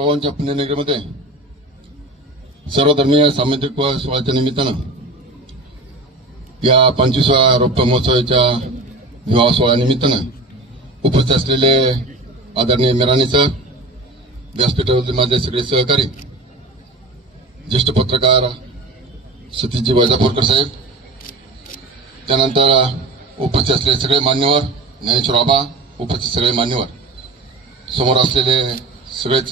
पवारांच्या पुण्यनगरीमध्ये सर्वधर्मीय सामाजिक सोहळ्याच्या निमित्तानं या 25व्या रौप्य महोत्सवाच्या विवाह सोहळ्यानिमित्तानं उपस्थित असलेले आदरणीय मेराणी सर, व्यासपीठावरील माझे सगळे सहकारी, ज्येष्ठ पत्रकार सतीशजी वैजापूरकर साहेब, त्यानंतर उपस्थित असलेले सगळे मान्यवर, ज्ञानेश्वर आबा, उपस्थित सगळे मान्यवर, समोर असलेले सगळेच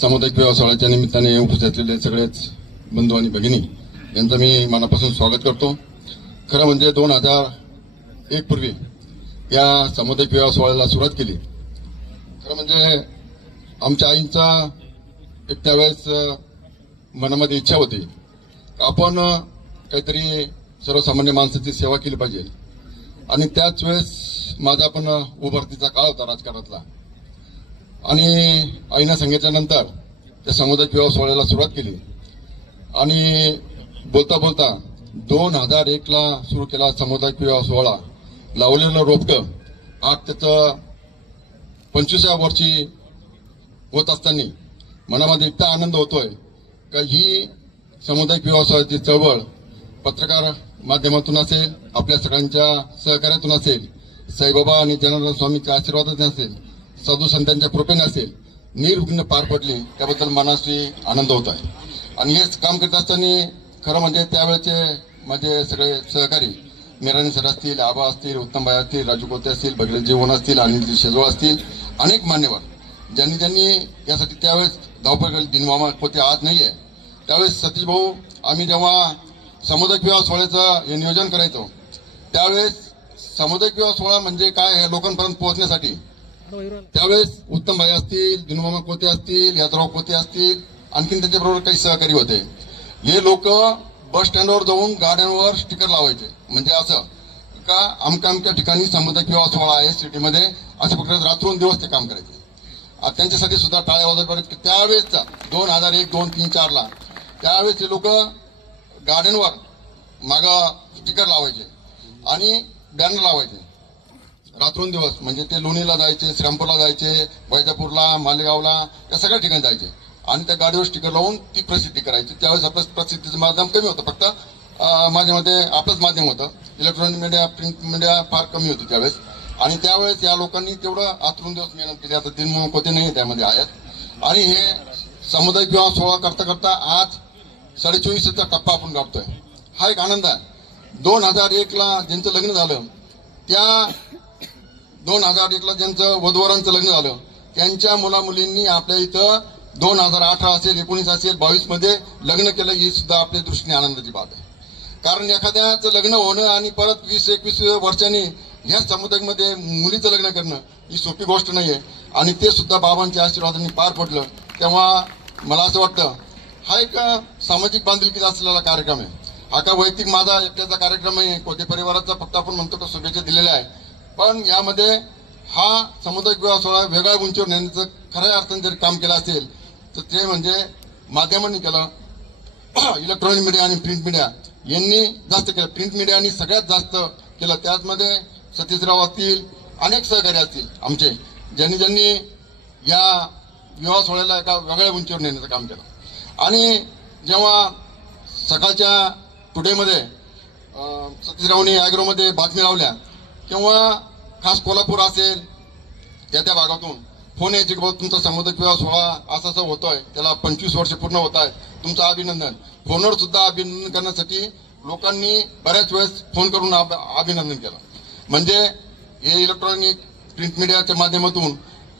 सामुदायिक विवाह सोहळ्याच्या निमित्ताने उपस्थित असलेले सगळेच बंधू आणि भगिनी यांचं मी मनापासून स्वागत करतो. खरं म्हणजे 2001 पूर्वी या सामुदायिक विवाह सोहळ्याला सुरुवात केली. खरं म्हणजे आमच्या आईंचा एक त्यावेळेस मनामध्ये इच्छा होती आपण काहीतरी सर्वसामान्य माणसाची सेवा केली पाहिजे आणि त्याच वेळेस माझा पण उभारतीचा काळ होता राजकारणातला आणि आईनं सांगितल्यानंतर त्या सामुदायिक विवाह सोहळ्याला सुरुवात केली आणि बोलता बोलता 2001 ला सुरू केला सामुदायिक विवाह सोहळा. लावलेलं रोपटं आज त्याचं 25व्या वर्षी होत असताना मनामध्ये इतका आनंद होतोय का ही सामुदायिक विवाह सोहळ्याची चळवळ पत्रकार माध्यमातून असेल, आपल्या सगळ्यांच्या सहकार्यातून असेल, साईबाबा आणि जनार्दन स्वामीच्या आशीर्वादाने असेल, साधू संतांच्या कृपेने असेल, निर्विघ्न पार पडली. त्याबद्दल मनाशी आनंद होत आहे. आणि हेच काम करत असताना खरं म्हणजे त्यावेळेचे माझे सगळे सहकारी मेराणी सर असतील, आबा असतील, उत्तमबाई असतील, राजू कोते असतील, भगीरथ जीवन असतील, अनिल शेजवळ असतील, अनेक मान्यवर ज्यांनी यासाठी त्यावेळेस धावपळ केली. दिनमामा कोते आज नाहीये. त्यावेळेस सतीश भाऊ आम्ही जेव्हा सामुदायिक विवाह सोहळ्याचं हे नियोजन करायचो त्यावेळेस सामुदायिक विवाह सोहळा म्हणजे काय हे लोकांपर्यंत पोहोचण्यासाठी त्यावेळेस उत्तमबाई असतील, दिनमामा कोते असतील, यादवराव कोते असतील, आणखीन त्यांच्याबरोबर काही सहकारी होते. हे लोक बस स्टँडवर जाऊन गाड्यांवर स्टिकर लावायचे. म्हणजे असं का अमक्या ठिकाणी सामुदायिक विवाह सोहळा आहे सिटीमध्ये, अशा प्रकारे रात्रंदिवस ते काम करायचे. त्यांच्यासाठी सुद्धा टाळ्या वाजवत. त्यावेळेसचा 2001, 2, 3, 4 ला त्यावेळेस हे लोक गाड्यांवर माग स्टिकर लावायचे आणि बॅनर लावायचे रात्रंदिवस. म्हणजे ते लोणीला जायचे, श्रीरामपूरला जायचे, वैजापूरला, मालेगावला, या सगळ्या ठिकाणी जायचे आणि त्या गाडीवर स्टिकर लावून ती प्रसिद्धी करायची. त्यावेळेस आपलं प्रसिद्धीचं माध्यम कमी होतं, फक्त माझ्यामध्ये आपलंच माध्यम होतं. इलेक्ट्रॉनिक मीडिया, प्रिंट मीडिया फार कमी होती त्यावेळेस. आणि त्यावेळेस या लोकांनी तेवढं आतरून दिवस मेहनत केली. आता दिन कोते नाही त्यामध्ये आहेत. आणि हे सामुदायिक विवाह सोहळा करता करता आज 24चा टप्पा आपण गाठतोय. हा एक आनंद आहे. 2001 ला ज्यांचं लग्न झालं, त्या 2001 ला ज्यांचं वधूवरांचं लग्न झालं त्यांच्या मुलामुलींनी आपल्या इथं 2018 असेल, 19 असेल, 22 मध्ये लग्न केलं. ही सुद्धा आपल्या दृष्टीने आनंदाची बाब आहे. कारण एखाद्याचं लग्न होणं आणि परत 20-21 वर्षांनी ह्या समुदायामध्ये मुलीचं लग्न करणं ही सोपी गोष्ट नाहीये. आणि ते सुद्धा बाबांच्या आशीर्वादाने पार पडलं. तेव्हा मला असं वाटतं हा एक सामाजिक बांधिलकीचा असलेला कार्यक्रम आहे. हा का वैयक्तिक माझा एकट्याचा कार्यक्रम आहे, कोते परिवाराचा फक्त आपण म्हणतो का शुभेच्छा दिलेल्या आहे. पण यामध्ये हा सामुदायिक विवाह सोहळा वेगळ्या उंचीवर नेण्याचं खऱ्या अर्थाने जर काम केलं असेल तर ते म्हणजे माध्यमांनी केलं. इलेक्ट्रॉनिक मीडिया आणि प्रिंट मीडिया यांनी जास्त केलं. प्रिंट मीडियानी सगळ्यात जास्त केलं. त्याचमध्ये सतीशराव असतील, अनेक सहकारी असतील आमचे, ज्यांनी या विवाह सोहळ्याला एका वेगळ्या उंचीवर नेण्याचं काम केलं. आणि जेव्हा सकाळच्या टुडेमध्ये सतीशरावनी ॲग्रोमध्ये बातमी लावल्या तेव्हा खास कोल्हापूर असेल त्या भागातून फोन यायचे की बाबा तुमचा सामुदायिक विवाह सोहळा असा होतोय, त्याला 25 वर्ष पूर्ण होत आहेत, तुमचं अभिनंदन. फोनवर सुद्धा अभिनंदन करण्यासाठी लोकांनी बऱ्याच वेळेस फोन करून अभिनंदन केलं. म्हणजे हे इलेक्ट्रॉनिक प्रिंट मीडियाच्या माध्यमातून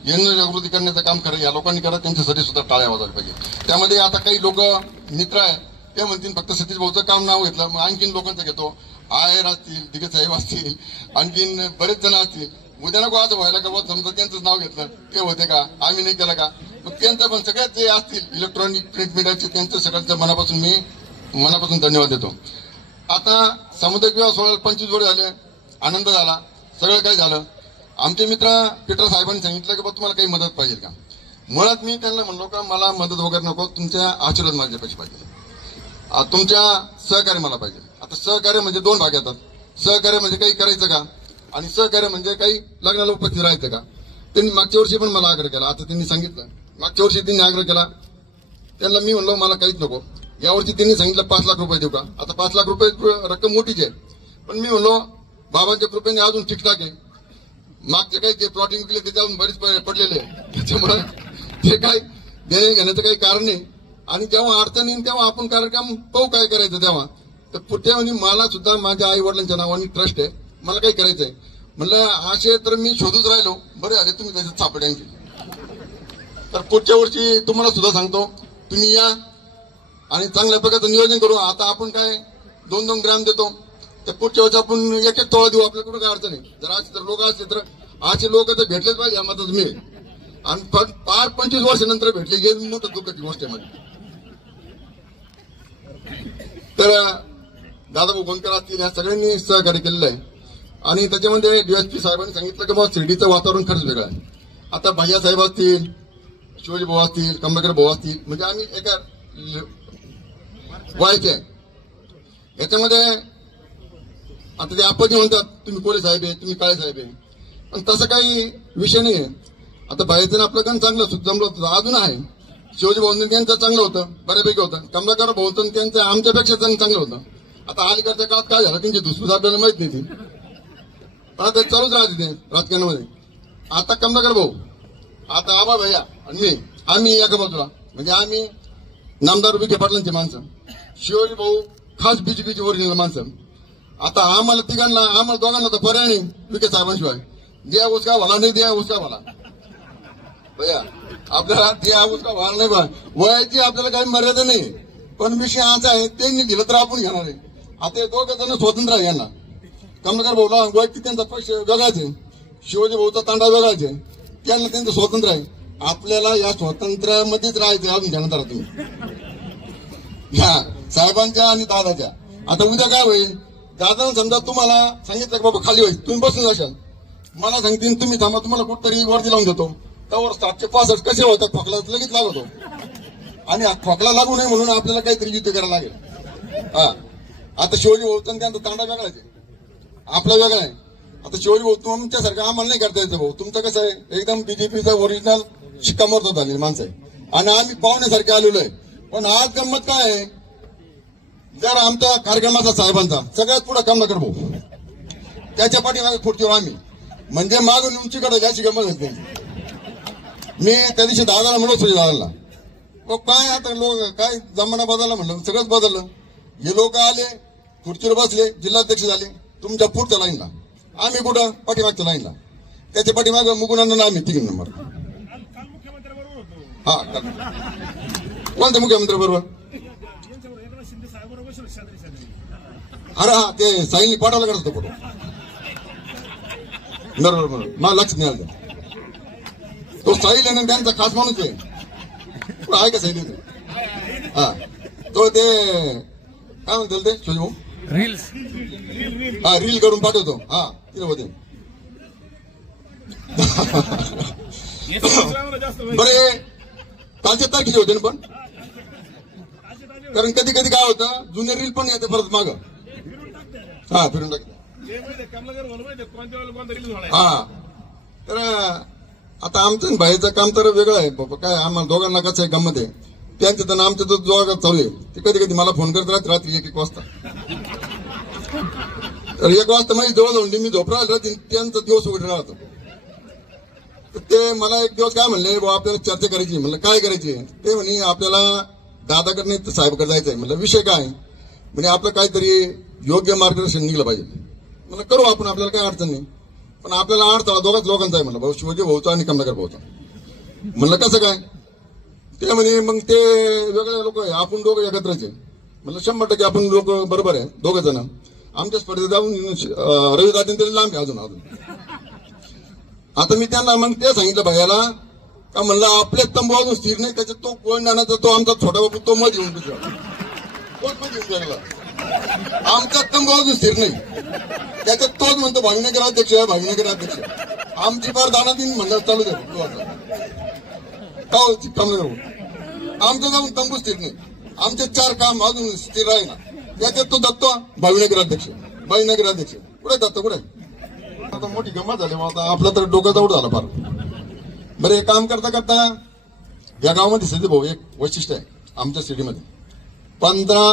जनजागृती करण्याचं काम खरं या लोकांनी करत. त्यांच्यासाठी सुद्धा टाळ्या वाजवायला पाहिजे. त्यामध्ये आता काही लोक मित्र आहेत ते म्हणतील फक्त सतीश भाऊचं काम नाव घेतलं, मग आणखीन लोकांचं घेतो. आहेर असतील, दिगे साहेब असतील, आणखीन बरेच जण असतील. उद्या नको असं व्हायला का समजा त्यांचंच नाव घेतलं ते होते का, आम्ही नाही केलं का. मग त्यांचं पण सगळ्यात जे असतील इलेक्ट्रॉनिक प्रिंट मीडियाचे त्यांचं सगळ्यांचं मनापासून धन्यवाद देतो. आता सामुदायिक विवाह सोहळ्याला 25 जोडे झाले, आनंद झाला, सगळं काही झालं. आमचे मित्र पीटर साहेबांनी सांगितलं की बा तुम्हाला काही मदत पाहिजे का. मुळात मी त्यांना म्हणलो का मला मदत वगैरे नको, तुमच्या आशीर्वाद माझ्यापाशी पाहिजे, तुमच्या सहकार्य मला पाहिजे. आता सहकार्य म्हणजे 2 भाग येतात. सहकार्य म्हणजे काही करायचं का आणि सहकार्य म्हणजे काही लग्नाला उपस्थित राहायचं का. त्यांनी मागच्या वर्षी पण मला आग्रह केला. आता त्यांनी सांगितलं मागच्या वर्षी त्यांनी आग्रह केला, त्यांना मी म्हणलो मला काहीच नको. यावर्षी त्यांनी सांगितलं 5 लाख रुपये देऊ का. आता 5 लाख रुपये रक्कम मोठीच आहे, पण मी म्हणलो बाबांच्या कृपेने अजून ठीकठाक आहे. मागचे काही ते प्लॉटिंग केले त्याचे अजून बरेच पडलेले आहे, त्याच्यामुळे ते काय देणे घेण्याचं काही कारण नाही. आणि जेव्हा अडचण येईल तेव्हा आपण कार्यक्रम पाहू काय करायचं तेव्हा. तर पुढच्या वेळी मला सुद्धा माझ्या आई वडिलांच्या नावाने ट्रस्ट आहे, मला काही करायचंय म्हणलं असे तर मी शोधूच राहिलो. बरे झाले तुम्ही त्याच्यात सापड्यांची. तर पुढच्या वर्षी तुम्हाला सुद्धा सांगतो, तुम्ही या आणि चांगल्या प्रकारचं नियोजन करू. आता आपण काय 2-2 ग्रॅम देतो, तर पुढच्या वर्षी आपण 1-1 तोळा देऊ. आपल्याला कुठं काय अडचण नाही. जर असे तर लोक असले तर असे लोक तर भेटलेच पाहिजे आम्हाला मी. आणि फार 25 वर्षानंतर भेटले हे मोठं दुःखाची गोष्ट आहे माझी. तर दादाभाऊ गोंदकर असतील या सगळ्यांनी सहकार्य केलेलं आहे. आणि त्याच्यामध्ये डीएसपी साहेबांनी सांगितलं की बाबा शिर्डीचं वातावरण खरंच वेगळं आहे. आता भैया साहेब असतील, शिवाजी भाऊ असतील, कमलाकर भाऊ असतील, म्हणजे आम्ही एका व्हायचे आहे. याच्यामध्ये आता ते आपण म्हणतात तुम्ही कोळे साहेब आहे, तुम्ही काळे साहेब आहे, पण तसं काही विषय नाही आहे. आता बाहेरचं आपलं गण चांगलं जमलं होतं, अजून आहे. शिवाजी भाऊ त्यांचं चांगलं होतं, बऱ्यापैकी होतं. कमलाकर भाऊ त्यांचं आमच्यापेक्षा चांगलं होतं. आता अलीकडच्या काळात काय झालं त्यांची दुसरी आपल्याला माहित नाही. ती आता ते चालूच राहते ते राजकारणामध्ये. आता कमलाकर भाऊ, आता आबा भैया आणि मी, आम्ही एका बाजूला, म्हणजे आम्ही नामदार विखे पाटलांची माणसं, शिवाजी भाऊ खास बीजेपीची ओरिजिनल माणसं. आता आम्हाला तिघांना, आम्हाला दोघांना तर पर्याय नाही विखे साहेबांशिवाय. द्या उसका भला नाही, द्या उसका भला भैया, आपल्याला द्या उसका भला नाही बा. वयाची आपल्याला काही मर्यादा नाही, पण विषय असा आहे त्यांनी दिलं तर आपण घेणार आहे. आता 2 जण स्वतंत्र आहे. यांना कमलाकर भाऊला वैयक्तिक त्यांचा पक्ष वेगळाच आहे, शिवाजी भाऊचा तांडा वेगळाच आहे, त्यांना त्यांचं स्वातंत्र्य आहे. आपल्याला या स्वातंत्र्यामध्येच राहायचं अजून ध्यानात राहा तुम्ही या साहेबांच्या आणि दादाच्या. आता उद्या काय होईल, दादानं समजा तुम्हाला सांगितलं की बाबा खाली होईल, तुम्ही बसून जाशाल, मला सांगतील तुम्ही थांबा, तुम्हाला कुठतरी वरती लावून देतो. त्यावर 765 कसे होतात, खोकला लगेच लागतो. आणि खोकला लागू नये म्हणून आपल्याला काहीतरी युद्ध करायला लागेल. हा आता शिवाजी भाऊ त्यांचा तांडा वेगळाच आहे, आपला वेगळा आहे. आता शिवाजी भाऊ तुमच्यासारखं आम्हाला नाही करता येतं भाऊ. तुमचं कसं आहे, एकदम बीजेपीचा ओरिजिनल शिक्कामोर्तब झालेली माणसं आहे आणि आम्ही पाहुण्यासारखे आलेलो आहे. पण आज गंमत काय आहे, जर आमच्या कार्यक्रमाचा साहेबांचा सगळ्यात पुढे कमलाकर भाऊ, त्याच्या पाठीमागे खुर्चीवर आम्ही, म्हणजे मागून उंचीकडे अशी गंमत होत नाही. मी त्या दिवशी दादाला म्हणलो, सुजय दादाला, काय आता लोक काय जमाना बदलला म्हणलं, सगळंच बदललं. हे लोक आले खुर्चीवर बसले, जिल्हाध्यक्ष झाले तुमच्या पुढच्या लाईनला, आम्ही कुठं पाठीमागच्या लाईनला, त्याच्या पाठीमाग मुकुंदांना आम्ही 3 नंबर. हा कोणत्या मुख्यमंत्री बरोबर? अरे हा ते साईंनी पाठवला करत फोटो. बरोबर बरोबर, मला लक्ष नाही आलं. तो साईल आहे ना त्यांचा खास माणूस आहे का साईल? हा तो ते काय म्हणतो ते शिवाजी भाऊ, रील्स, हा रील करून पाठवतो. हा तिथे होते. बरे कालच्या तारखेचे होते ना, पण कारण कधी कधी काय होतं, जुने रील पण येते परत माग. हा फिरून टाकते. हा तर आता आमचं बाहेरचं काम तर वेगळं आहे बाबा. काय आम्हाला दोघांना कसं आहे गंमत आहे, त्यांचं तर आमचं तर जोरात चालू आहे. ते कधी कधी मला फोन करत राहते रात्री 1-1 वाजता. तर 1 वाजता माझी जवळ जाऊन मी झोप राहिलो, त्यांचा दिवस उघड राहतो. ते मला एक दिवस काय म्हणले, बाबा आपल्याला चर्चा करायची. म्हणलं काय करायची? ते म्हणे आपल्याला दादाकडे नाही तर साहेबकडे जायचंय. म्हणलं विषय काय? म्हणजे आपलं काहीतरी योग्य मार्गदर्शन निघलं पाहिजे. म्हणलं करू आपण, आपल्याला काही अडचण नाही, पण आपल्याला अडथळा दोघाच लोकांचा आहे. म्हणलं भाऊ शिवाजी भाऊचा आणि कमलाकर भाऊचा. म्हणलं कसं काय? ते म्हणे मग ते वेगळे लोक आहे, आपण दोघं एकत्रच आहे. म्हणलं 100% आपण लोक बरोबर आहे, 2 जण. आमच्या स्पर्धेत जाऊन रविदास तरी लांब आहे अजून. आता मी त्यांना मग ते सांगितलं भैयाला का, म्हणलं आपले तंबू अजून स्थिर नाही, त्याच्यात तो कोण जाण्याचा तो आमचा छोटा बापू तो मध्ये येऊन आमचा तंबू अजून स्थिर नाही, त्याच्यात तोच म्हणतो भाविनगर अध्यक्ष आहे, भाविनगर अध्यक्ष. आमची फार दानादिन म्हणलं चालू द्या आमचं जाऊन तंबू स्थिर नाही, आमचे 4 काम अजून स्थिर आहे ना. त्याच्यात तो दत्तो भाविनगर अध्यक्ष, भाविनगर अध्यक्ष कुठे दत्तो कुठे? आता मोठी गंमत झाली. आता आपलं तर डोकं दौड झालं फार. बरं, हे काम करता करता या गावामध्ये सध्या भाऊ एक वैशिष्ट्य आहे आमच्या सिटीमध्ये. 15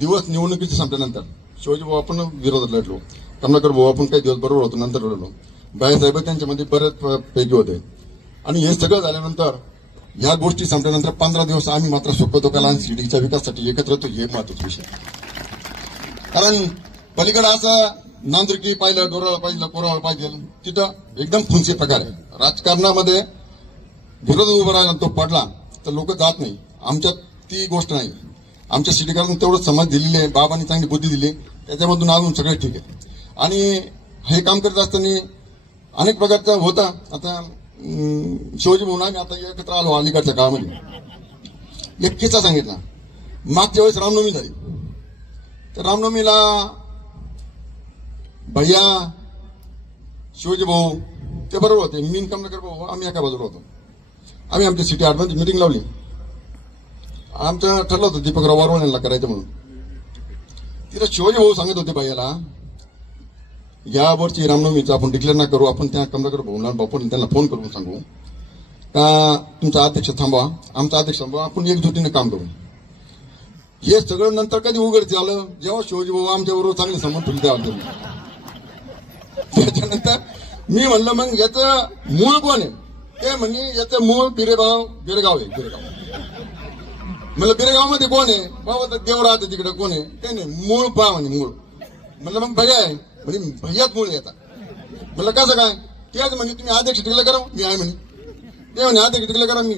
दिवस निवडणुकीचे संपल्यानंतर शिवाजी भाऊ आपण विरोधात लढलो, कमलाकर भाऊ आपण काही दिवस बरोबर होतो, नंतर लढलो, बाळासाहेब त्यांच्यामध्ये बरेच पैकी होते. आणि हे सगळं झाल्यानंतर या गोष्टी संपल्यानंतर 15 दिवस आम्ही मात्र सुखदुःखाला आणि सिटीच्या विकासासाठी एकत्र होतो. हे महत्वाचा विषय. कारण पलीकडे असं नांदुरकी पाहिलं, डोराला पाहिलं, कोराला पाहिजे, तिथं एकदम फुंसी प्रकार आहे. राजकारणामध्ये विरोध उभा राहिला तो पडला तर लोक जात नाही. आमच्यात ती गोष्ट नाही. आमच्या सिटीकरांना तेवढं समज दिलेली आहे, बाबांनी चांगली बुद्धी दिली, त्याच्यामधून अजून सगळं ठीक आहे. आणि हे काम करत असताना अनेक प्रकारचा होता. आता शिवाजी भाऊ आम्ही आता एकत्र आलो अलीकडच्या काळामध्ये. एक किस्सा सांगितला. मागच्या वेळेस रामनवमी झाली, तर रामनवमीला भैया शिवाजी भाऊ ते बरोबर होते, मी कमलाकर भाऊ आम्ही एका बाजूला होतो. आम्ही आमच्या सिटी आर्टमध्ये मिटिंग लावली. आमचं ठरलं होतं दीपकराव वारवण यांना करायचं म्हणून. तिला शिवाजी भाऊ सांगत होते भैयाला, या वर्षी रामनवमीचं आपण डिक्लेअर ना करू, आपण त्या कमलाकर भाऊला बापून त्यांना फोन करून सांगू का तुमचा अध्यक्ष थांबवा, आमचा अध्यक्ष थांबवा, आपण एकजुटीने काम करू. हे सगळं नंतर कधी उघड झालं जेव्हा शिवाजी भाऊ आमच्याबरोबर चांगले संबंध ठेवले तेव्हा. त्याच्यानंतर मी म्हणलं मग याचं मूळ कोण आहे? ते म्हणजे याचं मूळ बिरेगाव आहे. म्हणलं बिरेगावमध्ये कोण आहे? बाबा देव राहते तिकडे, कोण आहे? ते नाही, मूळ पहा म्हणजे मूळ. म्हणलं मग भैया आहे म्हणजे भैयाच मूळ येतात. म्हणलं कसं काय? तेच म्हणजे तुम्ही अध्यक्ष टिकलं करा, मी आहे म्हणे. ते म्हणे अध्यक्ष टिकलं करा, मी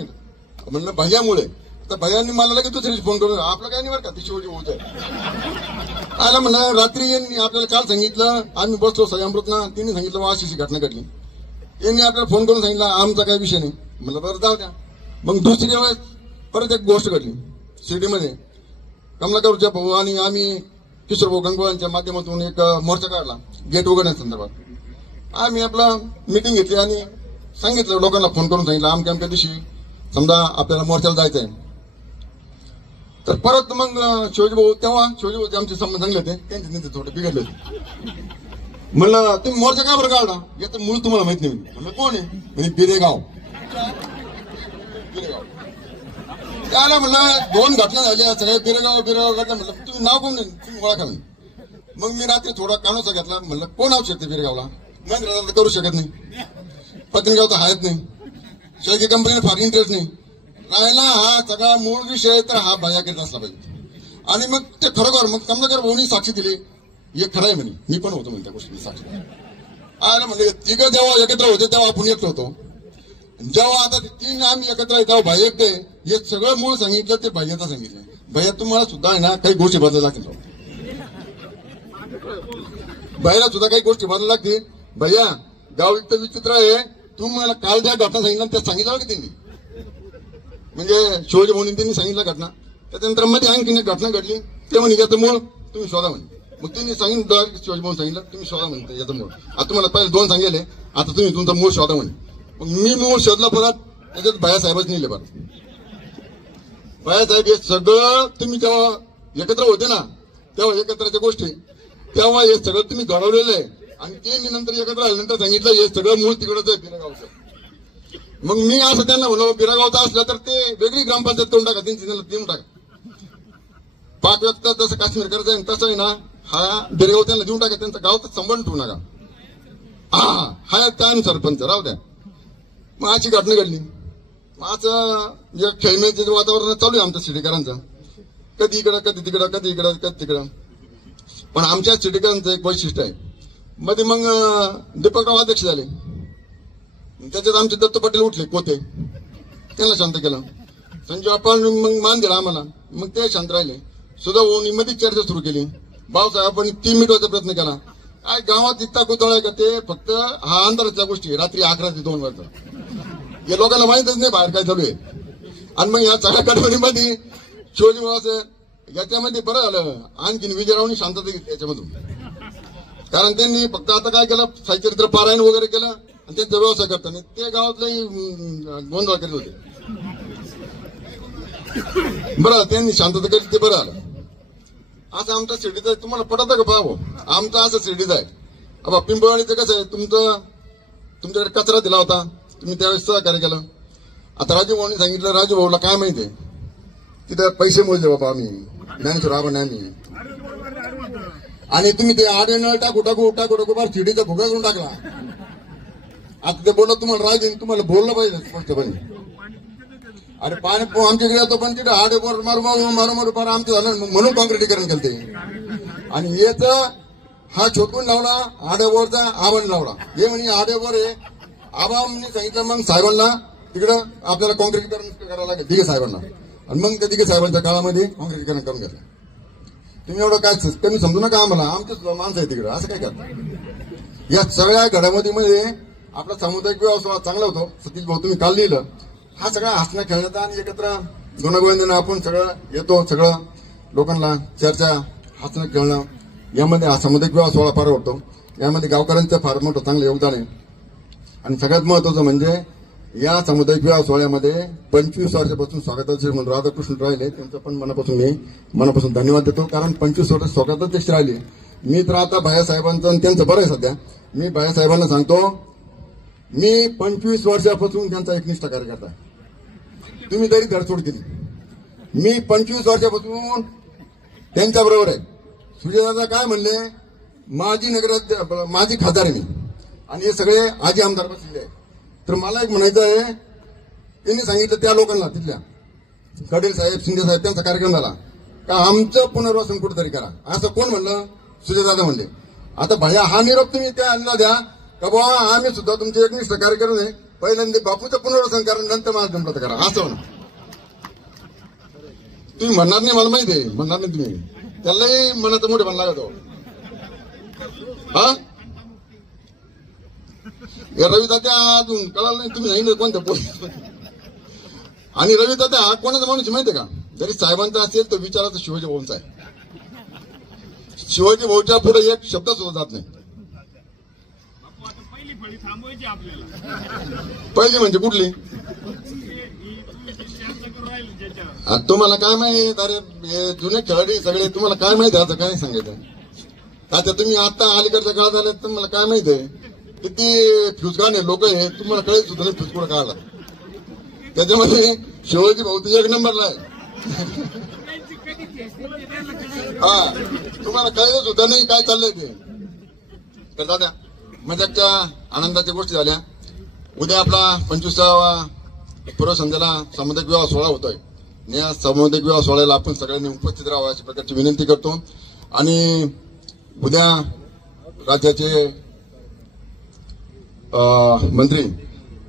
म्हणलं भैयामुळे. तर भैयांनी मला लगेच दुसरी फोन करून आपलं काय नाही बरं का ते शिवाजी भाऊच आहे. आला म्हणलं रात्री यांनी आपल्याला काल सांगितलं, आम्ही बसलो सह्यामृतना, तिने सांगितलं अशी घटना घडली. यांनी आपल्याला फोन करून सांगितलं आमचा काही विषय नाही. म्हणलं बरं जाऊ द्या. मग दुसरी वेळेस परत एक गोष्ट घडली शिर्डीमध्ये. कमलाकरच्या भाऊ आणि आम्ही किशोर भाऊ गंगवाळांच्या माध्यमातून एक मोर्चा काढला गेट उघडण्यासंदर्भात. आम्ही आपला मिटिंग घेतली आणि सांगितलं, लोकांना फोन करून सांगितलं अमक्या दिवशी समजा आपल्याला मोर्चाला जायचं आहे. तर परत मग शिवाजी भाऊ, तेव्हा शिवाजी भाऊचे आमचे संबंध चांगले होते, त्यांचे थोडे बिघडले होते. म्हणलं तुम्ही मोर्चा का बरं काढला? याचं मूळ तुम्हाला माहित नाही. म्हणलं कोण आहे? म्हणजे बिरेगाव. त्याला म्हणलं 2 घटना झाल्या सगळ्या बिरेगाव घटना. म्हणलं तुम्ही नाव कोण, तुम्ही ओळखा नाही. मग मी रात्री थोडा कानोसा घेतला. म्हणलं कोण आवू शकते बिरेगावला? मग करू शकत नाही. पत्नीगाव तर हायच नाही. शेळके कंपनीला फार इंटरेस्ट नाही. राहिला हा सगळा मूळ विषय तर हा भैयाकडे असला पाहिजे. आणि मग ते खरोखर मग कमलाकर भाऊनी साक्षी दिली, हे खरं आहे म्हणे, मी पण होतो म्हणे त्या गोष्टी साक्षी. आणि म्हणजे तिघं जेव्हा एकत्र होते तेव्हा आपण एकत्र होतो. जेव्हा आता 3 आम्ही एकत्र आहे तेव्हा भाई एकटे हे सगळं मूळ सांगितलं, ते भैयाचं सांगितलं. भैया तुम्हाला सुद्धा आहे ना काही गोष्टी बदलायला लागतील. भैयाला सुद्धा काही गोष्टी बदलायला लागतील. भैया गाव इतकं विचित्र आहे, तुम्हाला काल ज्या घटना सांगितलं त्या सांगितलं की त्यांनी, म्हणजे शिवाजी भाऊनी त्यांनी सांगितलं घटना. त्याच्यानंतर मध्ये आणखीन एक घटना घडली. ते म्हणे याचं मूळ तुम्ही शोधा म्हणे. मग त्यांनी सांगितलं शिवाजी भाऊ सांगितलं तुम्ही शोधा म्हणते याचं मूळ. आता तुम्हाला पहिले 2 सांगितले, आता तुम्ही तुमचं मूळ शोधा म्हणे. मग मी मूळ शोधला. परत त्याच्यात भैयासाहेबच नेले. बरं भैयासाहेब हे सगळं तुम्ही जेव्हा एकत्र होते ना तेव्हा एकत्रच्या गोष्टी तेव्हा हे सगळं तुम्ही घडवलेलं आहे. आणि ते मी नंतर एकत्र आल्यानंतर सांगितलं हे सगळं मूळ तिकडच आहे बिरेगावचं. मग मी असं त्यांना म्हणलं बिरेगावचं असलं तर ते वेगळी ग्रामपंचायत करून टाका, त्यांची देऊन टाका. पाक व्यक्त जसं काश्मीर करायचं आहे तसं आहे ना, हा बिरेगाव त्यांना देऊन टाका, त्यांचा गावचा संबंध ठेवू नका. हा टाइम सरपंच राहू द्या. मग अशी घटना घडली. माझं खेळण्याचे वातावरण चालू आहे आमच्या सिटीकरांचं, कधी इकडं कधी तिकडं, कधी इकडं कधी तिकडं. पण आमच्या सिटीकरांचं एक वैशिष्ट्य आहे. मध्ये मग दीपकराव अध्यक्ष झाले, त्याच्यात आमचे दत्त पाटील उठले कोते, त्यांना शांत केलं. संजय आपण मग मान दिला आम्हाला, मग ते शांत राहिले. सुद्धा ओनी मध्ये चर्चा सुरू केली. भाऊसाहेबांनी 3 मिनिटाचा प्रयत्न केला. काय गावात इतका कुतळ आहे का ते फक्त हा अंतराच्या गोष्टी रात्री 11 ते 2 वाजता. या लोकांना माहितच नाही बाहेर काय चालू आहे. आणि मग या सगळ्या कडवणीमध्ये शिवाजी याच्यामध्ये बरं झालं आणखीन विजयरावनी शांतता घेतली याच्यामधून. कारण त्यांनी फक्त आता काय केलं, साहित्यचरित्र पारायण वगैरे केलं आणि त्यांचा व्यवसाय करताना ते गावातलाही गोंधळ करीत होते. बरं त्यांनी शांतता केली ते बरं आलं. असं आमच्या शिर्डीचं आहे. तुम्हाला पटत का पाहावं, आमचं असं शिर्डीचं आहे. अब पिंपळवाडीचं कसं आहे, तुमच्याकडे कचरा दिला होता, तुम्ही त्यावेळेस सहकार्य केलं. आता राजूभाऊनी सांगितलं, राजूभाऊला काय माहितीये, तिथे पैसे मोजले बाबा आम्ही, ज्ञानेश्वर आबा आम्ही, आणि तुम्ही ते आडे नळ टाकू बार शिडीचा फुगा करून टाकला. आता ते बोलत तुम्हाला राजू तुम्हाला बोललं पाहिजे स्पष्टपणे. अरे पाणी आमच्याकडे येतो पण तिथे आडे बोर मारू आमचं झालं म्हणून काँक्रिटीकरण केलं ते. आणि याच हा छोटून लावला आडेबोरचा, आबाने लावला. हे म्हणे आडेबोर आहे, आबांनी सांगितलं मग साहेबांना तिकडं आपल्याला काँक्रिटीकरण करावं लागेल दिघे साहेबांना. आणि मग त्या दिघे साहेबांच्या काळामध्ये काँक्रिटीकरण करून घेतलं. तुम्ही एवढं काय कमी समजू नका आम्हाला, आमचंच माणसं आहे तिकडं, असं काय करता. या सगळ्या घडामोडीमध्ये आपला सामुदायिक व्यवसाय चांगला होतो. सतीश भाऊ तुम्ही काल लिहिलं, हा सगळा हसण्या खेळण्याचा आणि एकत्र गुणागोविंदानं आपण सगळं येतो, सगळं लोकांना चर्चा हसणं खेळणं यामध्ये हा सामुदायिक विवाह सोहळा फार होतो. यामध्ये गावकऱ्यांचं फार मोठं चांगलं योगदान आहे. आणि सगळ्यात महत्वाचं म्हणजे या सामुदायिक विवाह सोहळ्यामध्ये 25 वर्षापासून स्वागताचे म्हणून राधाकृष्ण राहिले, त्यांचं पण मनापासून धन्यवाद देतो. कारण 25 वर्ष स्वागताध्यक्ष राहिले. मी तर आता भायासाहेबांचं आणि त्यांचं बरं आहे सध्या. मी भायासाहेबांना सांगतो, मी 25 वर्षापासून त्यांचा एकनिष्ठ कार्यकर्ता आहे. तुम्ही तरी धडसोड केली, मी 25 वर्षापासून त्यांच्या बरोबर आहे. सुजयदादा काय म्हणले, माझी खासदार आहे मी, आणि हे सगळे आजी आमदार बसलेले आहे. तर मला एक म्हणायचं आहे, त्यांनी सांगितलं त्या लोकांना तिथल्या कडेल साहेब, शिंदे साहेब त्यांचा कार्यक्रम झाला का आमचं पुनर्वसन कुठेतरी करा, असं कोण म्हणलं, सुजयदादा म्हणले. आता भैया हा निरोप तुम्ही त्यांना द्या का बाबा आम्ही सुद्धा तुमचे एकनिष्ठ कार्यक्रम आहे, पहिल्यांदा बापूचं पुनर्वसन करा, नंतर माझं जमलं करा, असं म्हणा. तुम्ही म्हणणार नाही मला माहिती आहे, म्हणणार नाही तुम्ही, त्यालाही मनाचं मोठे म्हणला लागतो. हा रवी तात्या अजून कळालं नाही, तुम्ही नाही कोणत्या पोस्ट. आणि रवी तात्या हा कोणाचा माणूस माहितीये का, जरी साहेबांचा असेल तर विचाराचा शिवाजी भाऊंचा आहे. शिवाजी भाऊच्या पुढे एक शब्द सुद्धा जात नाही. पहिली म्हणजे कुठली, तुम्हाला काय माहित, अरे जुने खेळाडू सगळे, तुम्हाला काय माहिती आता काय सांगायचं. तात्या तुम्ही आता अलीकडच्या काळात आले, तुम्हाला काय माहिती आहे किती फ्युजगाने लोक आहे, तुम्हाला कळेल सुद्धा नाही फ्युजकोड काढला. त्याच्यामध्ये शिवाजी भाऊ एक नंबरला आहे. हा तुम्हाला कळेल सुद्धा नाही काय चाललंय ते. तर दादा मजाकच्या आनंदाच्या गोष्टी झाल्या. उद्या आपला 25वा पूर्वसंध्येला सामुदायिक विवाह सोहळा होतोय. या सामुदायिक विवाह सोहळ्याला आपण सगळ्यांनी उपस्थित राहावं अशा प्रकारची विनंती करतो. आणि उद्या राज्याचे मंत्री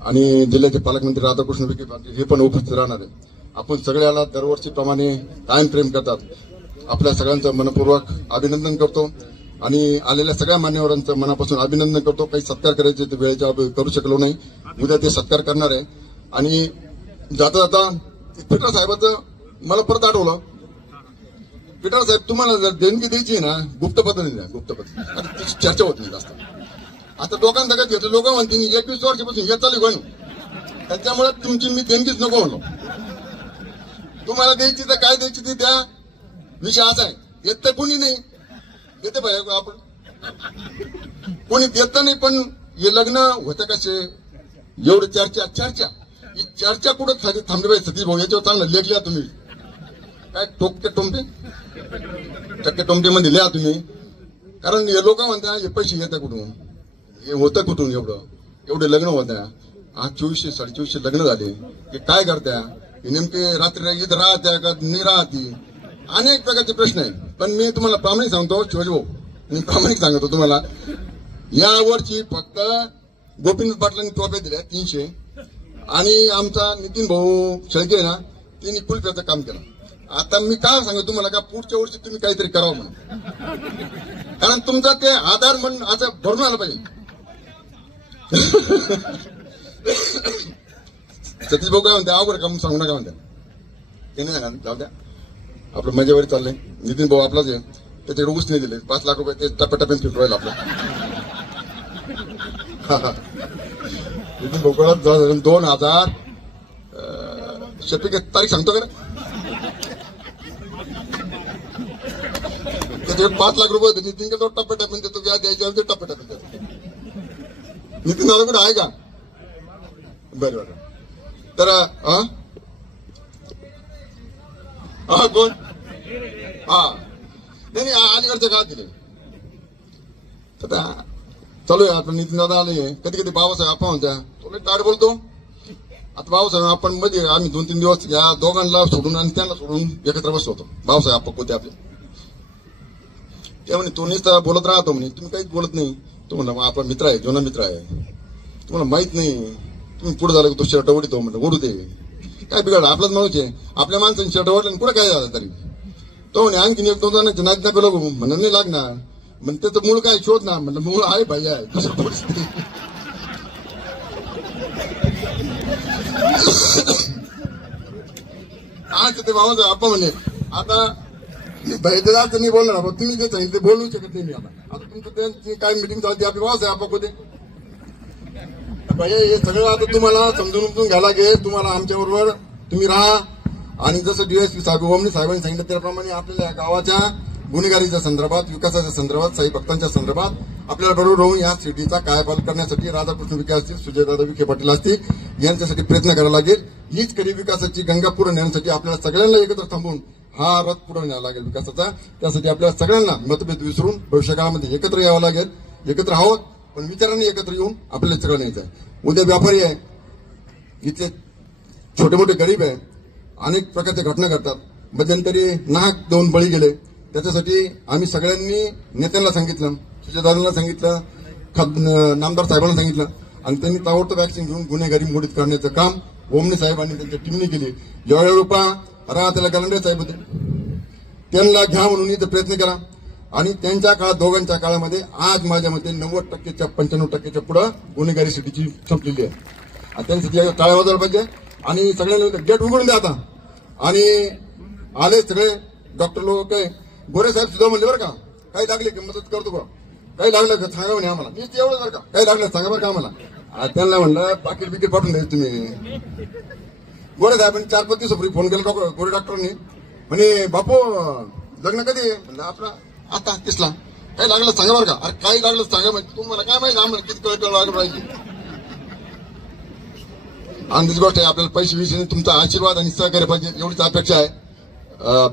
आणि जिल्ह्याचे पालकमंत्री राधाकृष्ण विखे पाटील हे पण उपस्थित राहणार आहे. आपण सगळ्याला दरवर्षीप्रमाणे कायम प्रेम करतात. आपल्या सगळ्यांचं मनपूर्वक अभिनंदन करतो आणि आलेल्या सगळ्या मान्यवरांचं मनापासून अभिनंदन करतो. काही सत्कार करायचे ते वेळेच्या करू शकलो नाही, उद्या ते सत्कार करणार आहे. आणि जाता जाता पीटर साहेबाचं मला परत आठवलं, पीटर साहेब तुम्हाला जर देणगी द्यायची ना गुप्त पद्धतीने द्या, गुप्त पद्धतीने. आता त्याची चर्चा होत नाही जास्त. आता लोकांना काय घेतो, लोक म्हणते 21 वर्षापासून हे चालू आहे, त्याच्यामुळे तुमची मी देणगीच नको म्हणलो. तुम्हाला द्यायची तर काय द्यायची ती द्या, विषय असा आहे. येत तर कोणी नाही देते भाई, आपण कोणी देत नाही. पण हे लग्न होतं कसे, एवढं चर्चा कुठं थांबली पाहिजे. सतीश भाऊ याच्यावर चांगलं लेख लिहा तुम्ही, काय टक्के टोमटे मध्ये लिहा तुम्ही. कारण हे लोक म्हणता हे पैसे येतात कुठून, हे होतं कुठून, एवढे लग्न होत्या. आज 2400 2450 लग्न झाले, हे काय करत्या, हे नेमके रात्री इथं राहत्या का नाही राहती, अनेक प्रकारचे प्रश्न आहे. पण मी तुम्हाला प्रामाणिक सांगतो शिवाजी भाऊ, मी प्रामाणिक सांगतो तुम्हाला, यावरची फक्त गोपीनाथ पाटलांनी टोप्या दिल्या 300, आणि आमचा नितीन भाऊ शेळके ना त्यांनी कुलप्याचं काम केलं. आता मी काय सांगू तुम्हाला का पुढच्या वर्षी तुम्ही काहीतरी करावं म्हणून, कारण तुमचा ते आधार म्हणून असं भरून आलं पाहिजे. सतीश भाऊ काय म्हणते, अवघड काम सांगू नका म्हणतात, ते नाही सांगा, जाऊ द्या आपलं मजेवर चाललंय. नितीन भाऊ आपलाच आहे, त्याचे ऊस नाही दिले, 5 लाख रुपये ते टप्प्याटप्प्याने फिरतो राहील आपला. नितीन भाऊ 2000 शपी तारीख सांगतो का, त्याचे 5 लाख रुपये होते. नितीन का तो टप्प्याटप्प्याने देतो, व्याज द्यायच्या टप्प्याटप्प्याने देतो. नितीन दादा कुठे आहे का, बरं बरं. तर कोण नाही अलीकडच्या काळात दिले. तर चालू आहे आपण नितीन दादा आले. कधी कधी बाबासाहेब आपण म्हणत्या तुला ताड बोलतो. आता बाबासाहेब आपण मध्ये आम्ही 2-3 दिवस या दोघांना सोडून आणि त्यांना सोडून एकत्र बसलो होतो. बाबासाहेब आपण होते आपले. ते म्हणे तू नुसता बोलत राहतो म्हणे, तुम्ही काहीच बोलत नाही. तो म्हणला आपला मित्र आहे, जुना मित्र आहे, तुम्हाला माहित नाही, तुम्ही पुढे झालं तो शर्ट ओढतो म्हणलं ओढू दे, काय बिघडलं, आपलाच माणूस आहे, आपल्या माणसाने शर्ट ओढलं पुढे काय झालं तरी. तो म्हणे आणखीन 1-2 जणांचे नाच नको लागू म्हणून नाही लागणार. म्हणजे त्याचं मूळ काय शोध ना म्हणलं मूळ आहे भाई आहे. आज ते बाबा आपण म्हणे आता जास्त नाही बोलणार, तुम्ही जे सांगितले बोलू शकत नाही मी. आता तुमचं त्यांची काय मिटिंग चालते आपली बाबासाहेब आपण होते भैया, हे सगळं आता तुम्हाला समजून घ्यायला लागेल. तुम्हाला आमच्या बरोबर तुम्ही राहा आणि जसं डीएसपी साहेब ओमनी साहेबांनी सांगितलं त्याप्रमाणे आपल्याला या गावाच्या गुन्हेगारीच्या संदर्भात, विकासाच्या संदर्भात, साई भक्तांच्या संदर्भात आपल्याला बरोबर राहून या सिटीचा कायापालट करण्यासाठी राधाकृष्ण विखे असतील, सुजयदादा विखे पाटील असतील यांच्यासाठी प्रयत्न करावा लागेल. हीच खरी विकासाची गंगा पुढे नेण्यासाठी आपल्याला सगळ्यांना एकत्र थांबून हा रथ पुढे न्यावा लागेल विकासाचा. त्यासाठी आपल्याला सगळ्यांना मतभेद विसरून भविष्यकाळामध्ये एकत्र यावं लागेल. एकत्र आहोत पण विचारांनी एकत्र येऊन आपल्याला सगळं न्यायचं आहे. उद्या व्यापारी आहे, इथले छोटे मोठे गरीब आहे, अनेक प्रकारच्या घटना घडतात. मध्यंतरी नाहक 2 बळी गेले. त्याच्यासाठी आम्ही सगळ्यांनी नेत्यांना सांगितलं, सुजयदादांना सांगितलं, नामदार साहेबांना सांगितलं आणि त्यांनी ताबडतोब वॅक्सिन घेऊन गुन्हेगारी मोडीत करण्याचं काम ओमने साहेबांनी त्यांच्या टीमने केली. ज्यावेळी रुपा त्याला गलांडे साहेब होते, त्यांना घ्या म्हणून इथं प्रयत्न केला आणि त्यांच्या काळात दोघांच्या काळामध्ये आज माझ्या मते 90%च्या 95%च्या पुढं गुन्हेगारी सिटीची संपलेली आहे. त्यांच्यासाठी टाळ्या वाजवायला पाहिजे आणि सगळ्यांना गेट उघडून द्या आता. आणि आले सगळे डॉक्टर लोक, काय गोरे साहेब सुद्धा म्हणले बरं का, काही लागले की मदत करतो बा, काही लागलं का सांगा म्हणे आम्हाला, मीच एवढं बरं का, काही लागलं सांगा बरं का आम्हाला. त्यांना म्हणलं पाकिट बिकीट पाठवून द्यायचं तुम्ही. गोरे साहेबांनी 4-5 दिवसापूर्वी फोन केला गोरे डॉक्टरनी, म्हणे बापू लग्न कधी म्हणलं आपला आता 30ला, काही लागलं सांगा बरं का. अरे काही लागलं सांगा म्हणजे तुम्हाला काय माहिती आम्हाला किती कळ लागलं पाहिजे. आणि दुसरी गोष्ट आहे आपल्याला पैसे विषयी तुमचा आशीर्वाद आणि सहकार्य पाहिजे एवढीच अपेक्षा आहे.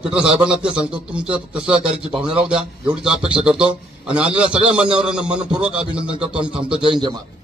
पीटर साहेबांना ते सांगतो तुमच्या सहकार्याची भावना राहू द्या एवढीच अपेक्षा करतो आणि आलेल्या सगळ्या मान्यवरांना मनपूर्वक अभिनंदन करतो आणि थांबतो. जय हिंद जय महाराज.